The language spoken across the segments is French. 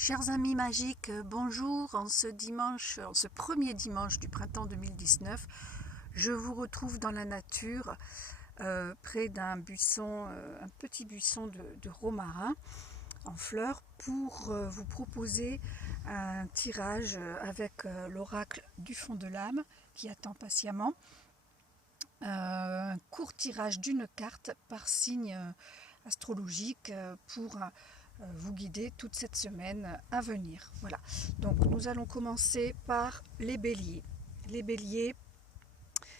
Chers amis magiques, bonjour. En ce premier dimanche du printemps 2019, je vous retrouve dans la nature, près d'un buisson, un petit buisson de romarin en fleurs, pour vous proposer un tirage avec l'oracle du fond de l'âme qui attend patiemment. Un court tirage d'une carte par signe astrologique pour vous guider toute cette semaine à venir. Voilà. Donc nous allons commencer par les béliers. Les béliers,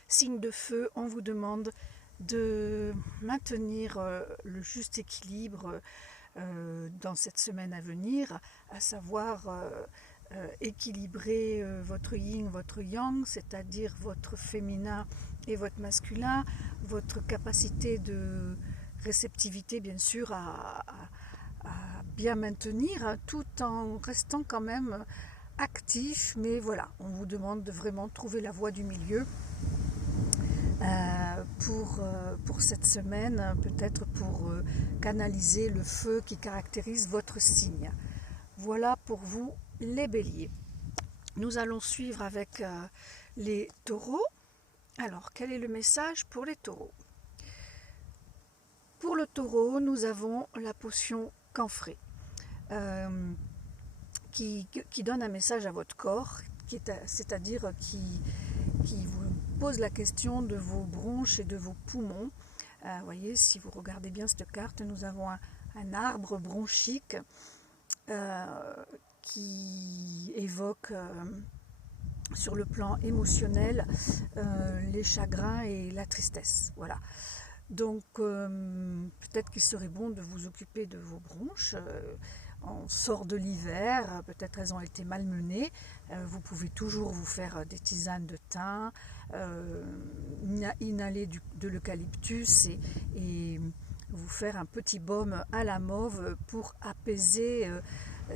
signe de feu, on vous demande de maintenir le juste équilibre dans cette semaine à venir, à savoir équilibrer votre yin, votre yang, c'est-à-dire votre féminin et votre masculin, votre capacité de réceptivité bien sûr à bien maintenir, tout en restant quand même actif. Mais voilà, on vous demande de vraiment trouver la voie du milieu pour cette semaine, peut-être pour canaliser le feu qui caractérise votre signe. Voilà pour vous les béliers. Nous allons suivre avec les taureaux. Alors, quel est le message pour les taureaux? Pour le taureau, nous avons la potion camphrée. Qui donne un message à votre corps, c'est-à-dire qui vous pose la question de vos bronches et de vos poumons. Voyez, si vous regardez bien cette carte, nous avons un arbre bronchique qui évoque sur le plan émotionnel les chagrins et la tristesse. Voilà. Donc peut-être qu'il serait bon de vous occuper de vos bronches. On sort de l'hiver, peut-être elles ont été malmenées. Vous pouvez toujours vous faire des tisanes de thym, inhaler de l'eucalyptus et vous faire un petit baume à la mauve pour apaiser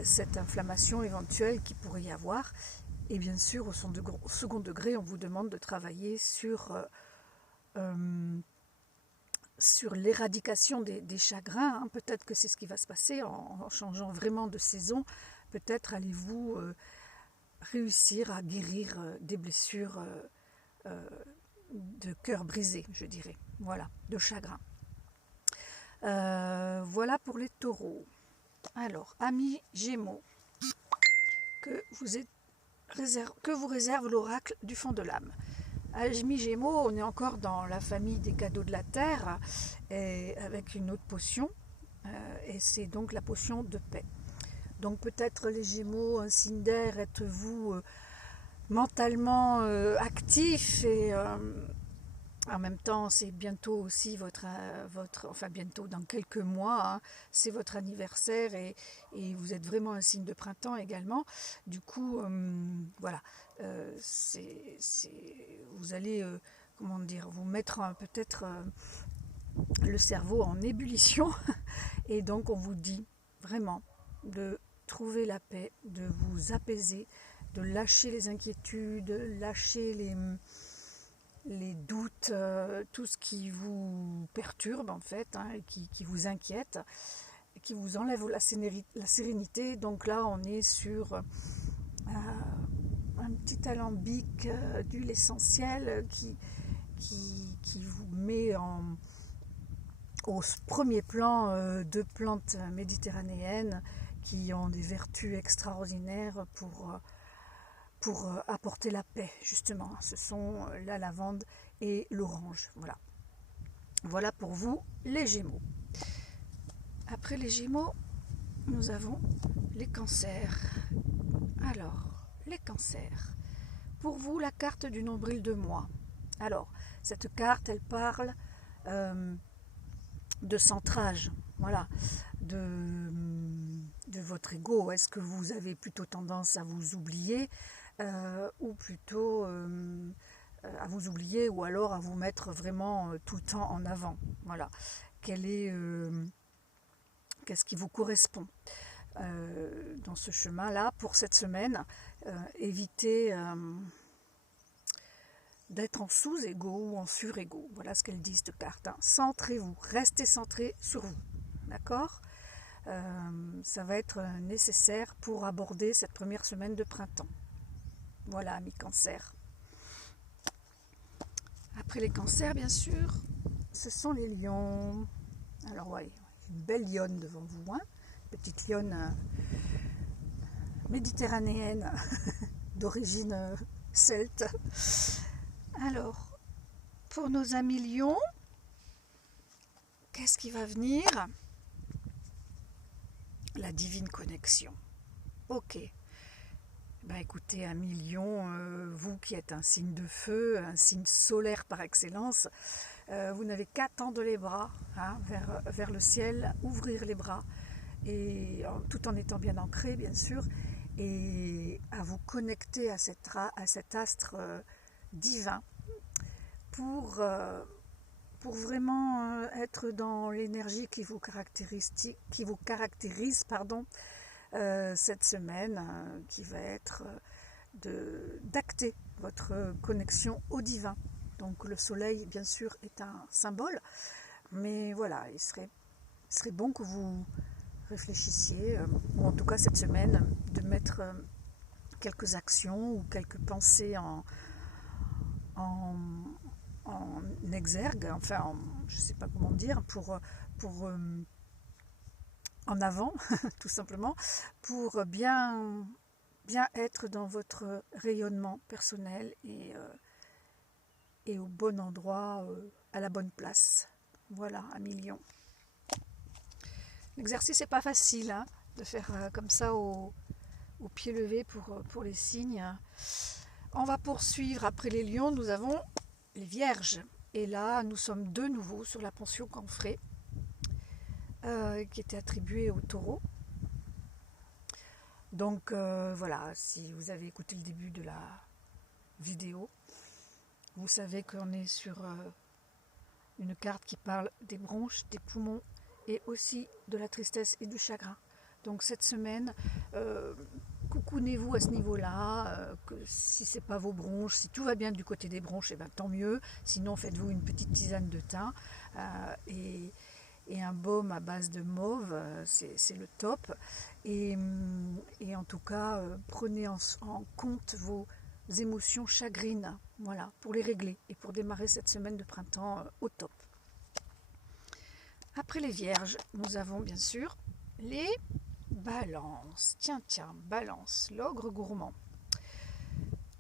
cette inflammation éventuelle qui pourrait y avoir. Et bien sûr, au second degré, on vous demande de travailler sur l'éradication des chagrins. Peut-être que c'est ce qui va se passer en changeant vraiment de saison. Peut-être allez-vous réussir à guérir des blessures de cœur brisé, je dirais. Voilà, de chagrin. Voilà pour les taureaux. Alors, amis Gémeaux, que vous réserve l'oracle du fond de l'âme. Amis Gémeaux, on est encore dans la famille des cadeaux de la terre, et avec une autre potion, et c'est donc la potion de paix. Donc peut-être les Gémeaux, un signe d'air, êtes-vous mentalement actif, et en même temps c'est bientôt aussi enfin bientôt dans quelques mois, hein, c'est votre anniversaire, et vous êtes vraiment un signe de printemps également. Du coup voilà, vous allez vous mettre peut-être le cerveau en ébullition et donc on vous dit vraiment de trouver la paix, de vous apaiser, de lâcher les inquiétudes, lâcher les doutes, tout ce qui vous perturbe en fait, hein, et qui vous inquiète, qui vous enlève la sérénité. Donc là on est sur un petit alambic d'huile essentielle qui vous met au premier plan de plantes méditerranéennes qui ont des vertus extraordinaires pour apporter la paix, justement. Ce sont la lavande et l'orange. Voilà. Voilà pour vous, les Gémeaux. Après les Gémeaux, nous avons les cancers. Alors, les cancers. Pour vous, la carte du nombril de moi. Alors, cette carte, elle parle de centrage, voilà, de votre ego. Est-ce que vous avez plutôt tendance à vous oublier, ou plutôt à vous oublier, ou alors à vous mettre vraiment tout le temps en avant? Voilà. Qu'est-ce qui vous correspond dans ce chemin-là pour cette semaine? Évitez d'être en sous-ego ou en sur-ego. Voilà ce qu'elle dit, cette carte. Hein. Centrez-vous, restez centré sur vous. D'accord? ça va être nécessaire pour aborder cette première semaine de printemps. Voilà, amis Cancer. Après les cancers, bien sûr, ce sont les lions. Alors, ouais, une belle lionne devant vous, hein, petite lionne méditerranéenne d'origine celte. Alors, pour nos amis lions, qu'est-ce qui va venir? La divine connexion. Ok. Ben écoutez, amis lions, vous qui êtes un signe de feu, un signe solaire par excellence, vous n'avez qu'à tendre les bras, hein, vers le ciel, ouvrir les bras, et tout en étant bien ancré, bien sûr, et à vous connecter à cet astre divin pour vraiment être dans l'énergie qui vous caractérise, pardon, cette semaine, qui va être d'acter votre connexion au divin. Donc le soleil, bien sûr, est un symbole, mais voilà, il serait bon que vous réfléchissiez, ou en tout cas cette semaine, de mettre quelques actions ou quelques pensées en exergue, enfin, je ne sais pas comment dire, pour en avant, tout simplement, pour bien être dans votre rayonnement personnel et au bon endroit, à la bonne place. Voilà, amis lions. L'exercice n'est pas facile, hein, de faire comme ça au pied levé pour les signes. On va poursuivre. Après les lions, nous avons les vierges. Et là, nous sommes de nouveau sur la pension Canfré, qui était attribuée au taureau. Donc voilà, si vous avez écouté le début de la vidéo, vous savez qu'on est sur une carte qui parle des bronches, des poumons et aussi de la tristesse et du chagrin. Donc cette semaine, coucounez-vous à ce niveau-là, que si c'est pas vos bronches, si tout va bien du côté des bronches, et ben, tant mieux. Sinon, faites-vous une petite tisane de thym et un baume à base de mauve, c'est le top. Et en tout cas, prenez en compte vos émotions chagrines, voilà, pour les régler et pour démarrer cette semaine de printemps au top. Après les vierges, nous avons bien sûr les balances. Tiens, balance, l'ogre gourmand.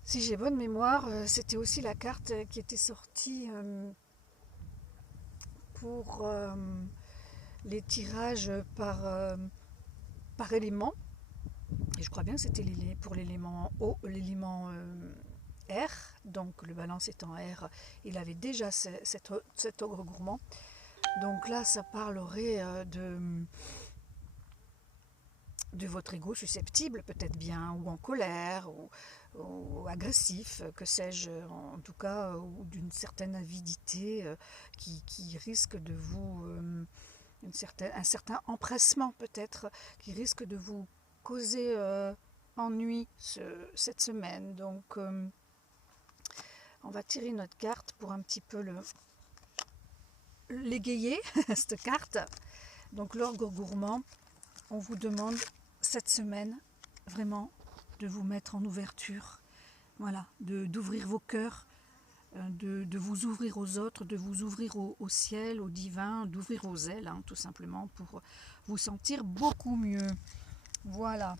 Si j'ai bonne mémoire, c'était aussi la carte qui était sortie pour les tirages par élément. Et je crois bien que c'était pour l'élément eau, l'élément air. Donc le balance étant air, il avait déjà cet ogre gourmand. Donc là, ça parlerait de votre ego susceptible, peut-être bien, ou en colère, ou agressif, que sais-je, en tout cas, ou d'une certaine avidité qui risque de vous... un certain empressement peut-être, qui risque de vous causer ennui cette semaine. Donc, on va tirer notre carte pour un petit peu l'égayer, cette carte. Donc l'ogre gourmand, on vous demande cette semaine vraiment de vous mettre en ouverture, voilà, d'ouvrir vos cœurs, de vous ouvrir aux autres, de vous ouvrir au ciel, au divin, d'ouvrir aux ailes, hein, tout simplement, pour vous sentir beaucoup mieux. Voilà.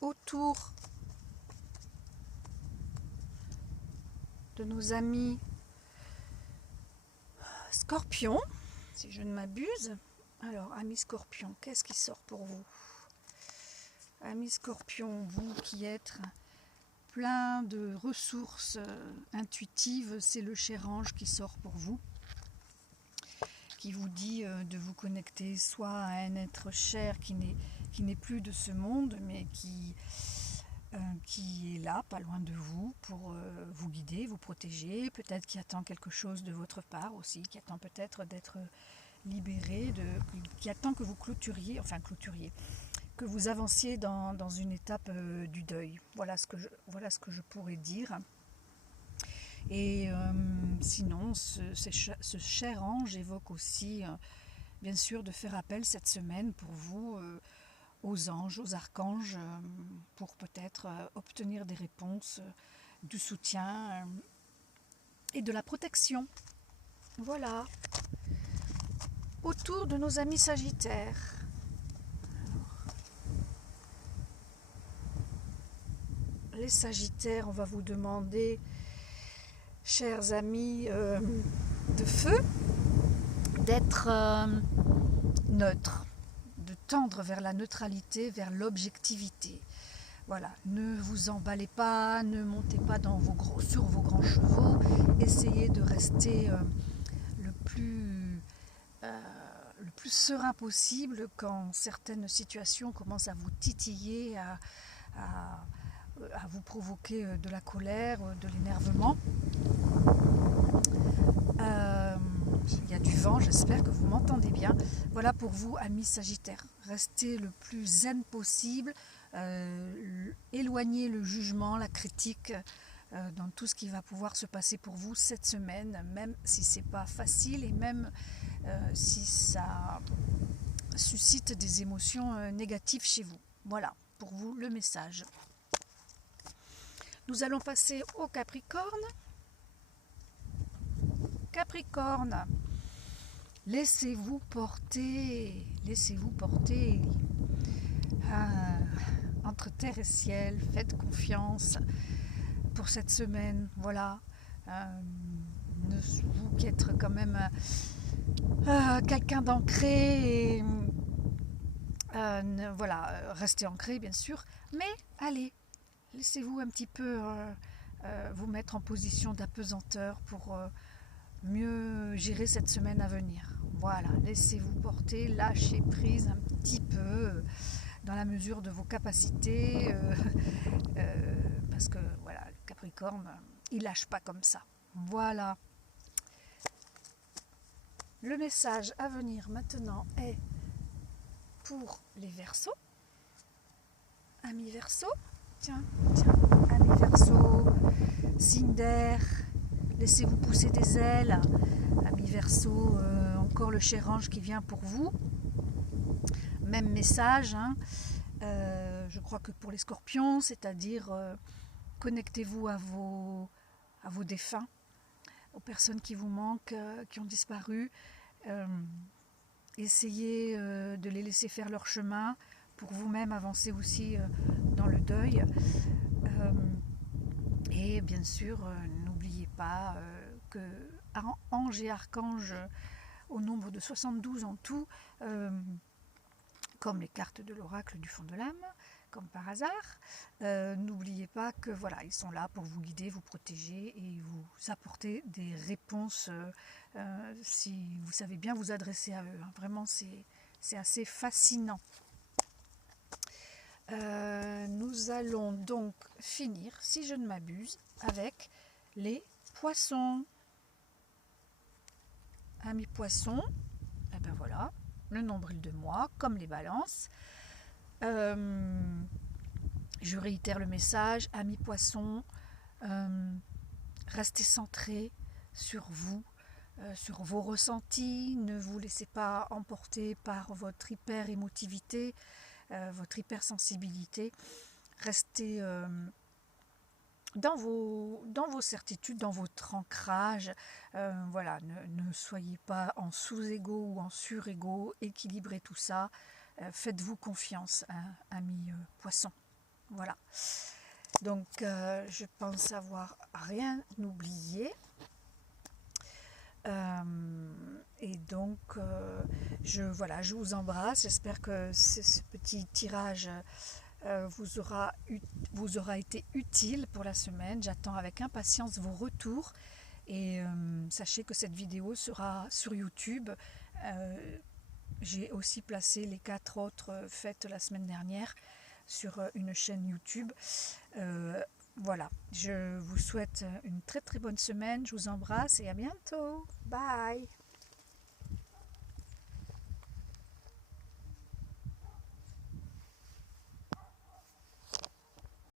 Autour de nos amis Scorpions, si je ne m'abuse. Alors, amis Scorpions, qu'est-ce qui sort pour vous? Amis Scorpions, vous qui êtes plein de ressources intuitives, c'est le cher ange qui sort pour vous, qui vous dit de vous connecter soit à un être cher qui n'est plus de ce monde, mais qui est là, pas loin de vous, pour vous guider, vous protéger, peut-être qui attend quelque chose de votre part aussi, qui attend peut-être d'être libéré, qui attend que vous clôturiez, que vous avanciez dans une étape du deuil. Voilà ce que je pourrais dire. Et sinon, ce cher ange évoque aussi, bien sûr, de faire appel cette semaine pour vous aux anges, aux archanges, pour peut-être obtenir des réponses, du soutien et de la protection. Voilà. Autour de nos amis Sagittaires. Les Sagittaires, on va vous demander, chers amis de feu, d'être neutre, de tendre vers la neutralité, vers l'objectivité. Voilà, ne vous emballez pas, ne montez pas sur vos grands chevaux, essayez de rester le plus serein possible quand certaines situations commencent à vous titiller, à vous provoquer de la colère, de l'énervement. Il y a du vent, j'espère que vous m'entendez bien. Voilà pour vous, amis Sagittaires. Restez le plus zen possible, éloignez le jugement, la critique dans tout ce qui va pouvoir se passer pour vous cette semaine, même si c'est pas facile et même si ça suscite des émotions négatives chez vous. Voilà pour vous le message. Nous allons passer au Capricorne. Capricorne, laissez-vous porter, entre terre et ciel, faites confiance pour cette semaine, voilà. Vous qui êtes quand même quelqu'un d'ancré, et voilà, restez ancré bien sûr, mais allez, laissez-vous un petit peu vous mettre en position d'apesanteur pour mieux gérer cette semaine à venir. Voilà, laissez-vous porter, lâchez prise un petit peu dans la mesure de vos capacités, parce que voilà, le Capricorne, il lâche pas comme ça. Voilà. Le message à venir maintenant est pour les Verseaux. Amis Verseaux, tiens, amis Verseaux, signe d'air, laissez-vous pousser des ailes. Amis Verseaux, encore le cher ange qui vient pour vous. Même message, hein. Je crois que pour les Scorpions, c'est-à-dire connectez-vous à vos défunts, aux personnes qui vous manquent, qui ont disparu. Essayez de les laisser faire leur chemin, pour vous-même avancer aussi dans le deuil. Et bien sûr, n'oubliez pas que anges et archanges, au nombre de 72 en tout, comme les cartes de l'oracle du fond de l'âme, comme par hasard, n'oubliez pas que voilà, ils sont là pour vous guider, vous protéger et vous apporter des réponses si vous savez bien vous adresser à eux. Hein. Vraiment, c'est assez fascinant. Nous allons donc finir, si je ne m'abuse, avec les poissons. Amis poissons, et ben voilà, le nombril de moi, comme les balances. Je réitère le message, amis poissons, restez centrés sur vous, sur vos ressentis, ne vous laissez pas emporter par votre hyper-émotivité, votre hypersensibilité. Restez dans vos certitudes, dans votre ancrage. Voilà, ne soyez pas en sous-égo ou en sur-égo, équilibrez tout ça. Faites-vous confiance, hein, amis poissons. Voilà. Donc, je pense avoir rien oublié. Et donc, je vous embrasse. J'espère que ce petit tirage vous aura été utile pour la semaine. J'attends avec impatience vos retours. Et sachez que cette vidéo sera sur YouTube. J'ai aussi placé les 4 autres faites la semaine dernière sur une chaîne YouTube. Voilà, je vous souhaite une très très bonne semaine. Je vous embrasse et à bientôt. Bye.